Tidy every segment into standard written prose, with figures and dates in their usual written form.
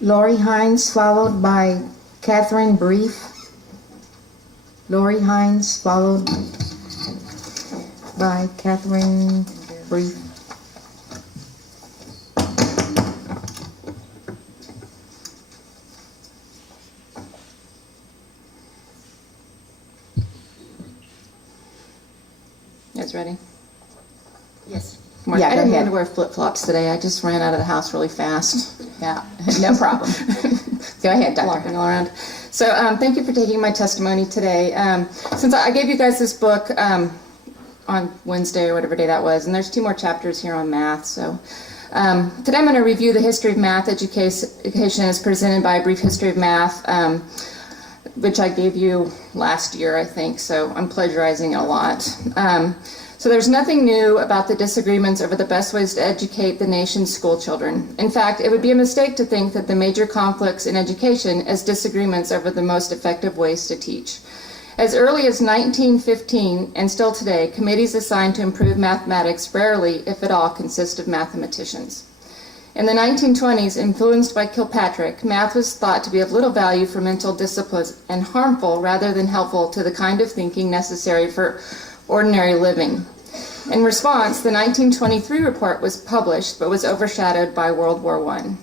Lori Hines, followed by Catherine Brief. Lori Hines, followed by Catherine Brief. You guys ready? Yes. Yeah, Yeah, I didn't go mean ahead. to wear flip-flops today. I just ran out of the house really fast. Yeah, no problem. Go ahead, Flopping Doctor. all around. So thank you for taking my testimony today. Since I gave you guys this book on Wednesday or whatever day that was, and there's 2 more chapters here on math. So today I'm going to review the history of math education as presented by A Brief History of Math, which I gave you last year, I think. So I'm plagiarizing it a lot. So there's nothing new about the disagreements over the best ways to educate the nation's school children. In fact, it would be a mistake to think that the major conflicts in education as disagreements over the most effective ways to teach. As early as 1915, and still today, committees assigned to improve mathematics rarely, if at all, consist of mathematicians. In the 1920s, influenced by Kilpatrick, math was thought to be of little value for mental disciplines and harmful rather than helpful to the kind of thinking necessary for ordinary living. In response, the 1923 report was published but was overshadowed by World War I.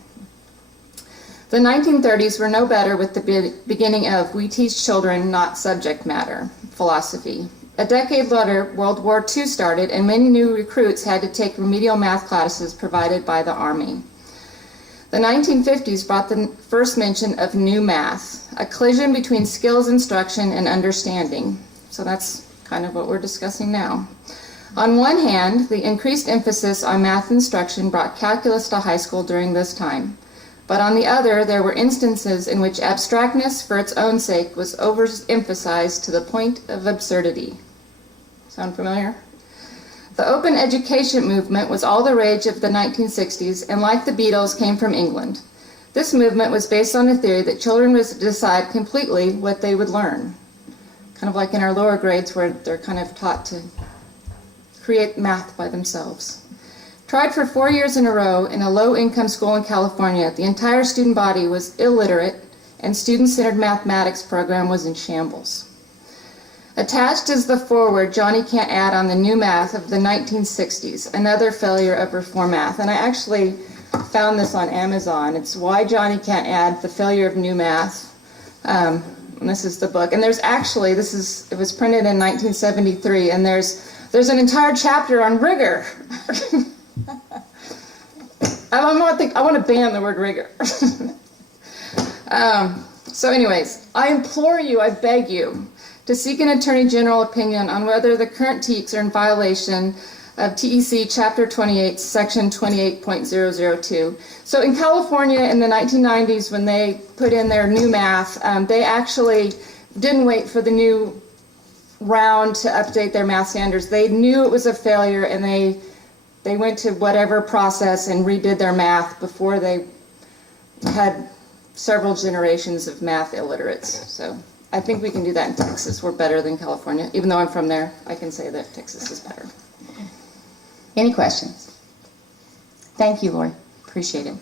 The 1930s were no better with the beginning of "We teach children, not subject matter" philosophy. A decade later, World War II started, and many new recruits had to take remedial math classes provided by the Army. The 1950s brought the first mention of new math, a collision between skills instruction and understanding. So that's kind of what we're discussing now. On one hand, the increased emphasis on math instruction brought calculus to high school during this time. But on the other, there were instances in which abstractness for its own sake was overemphasized to the point of absurdity. Sound familiar? The open education movement was all the rage of the 1960s, and like the Beatles, came from England. This movement was based on the theory that children would decide completely what they would learn. Kind of like in our lower grades where they're kind of taught to create math by themselves. Tried for 4 years in a row in a low-income school in California, the entire student body was illiterate and student-centered mathematics program was in shambles. Attached is the foreword Johnny Can't Add on the new math of the 1960s, another failure of reform math. And I actually found this on Amazon. It's Why Johnny Can't Add, the Failure of New Math. And this is the book. And there's actually, it was printed in 1973, and there's an entire chapter on rigor. I want to ban the word rigor. So anyways, I implore you, I beg you, to seek an Attorney General opinion on whether the current TEKS are in violation of TEC Chapter 28, Section 28.002. So in California in the 1990s, when they put in their new math, they actually didn't wait for the new round to update their math standards. They knew it was a failure, and they went to whatever process and redid their math before they had several generations of math illiterates. So I think we can do that in Texas. We're better than California. Even though I'm from there, I can say that Texas is better. Any questions? Thank you, Lori. Appreciate it.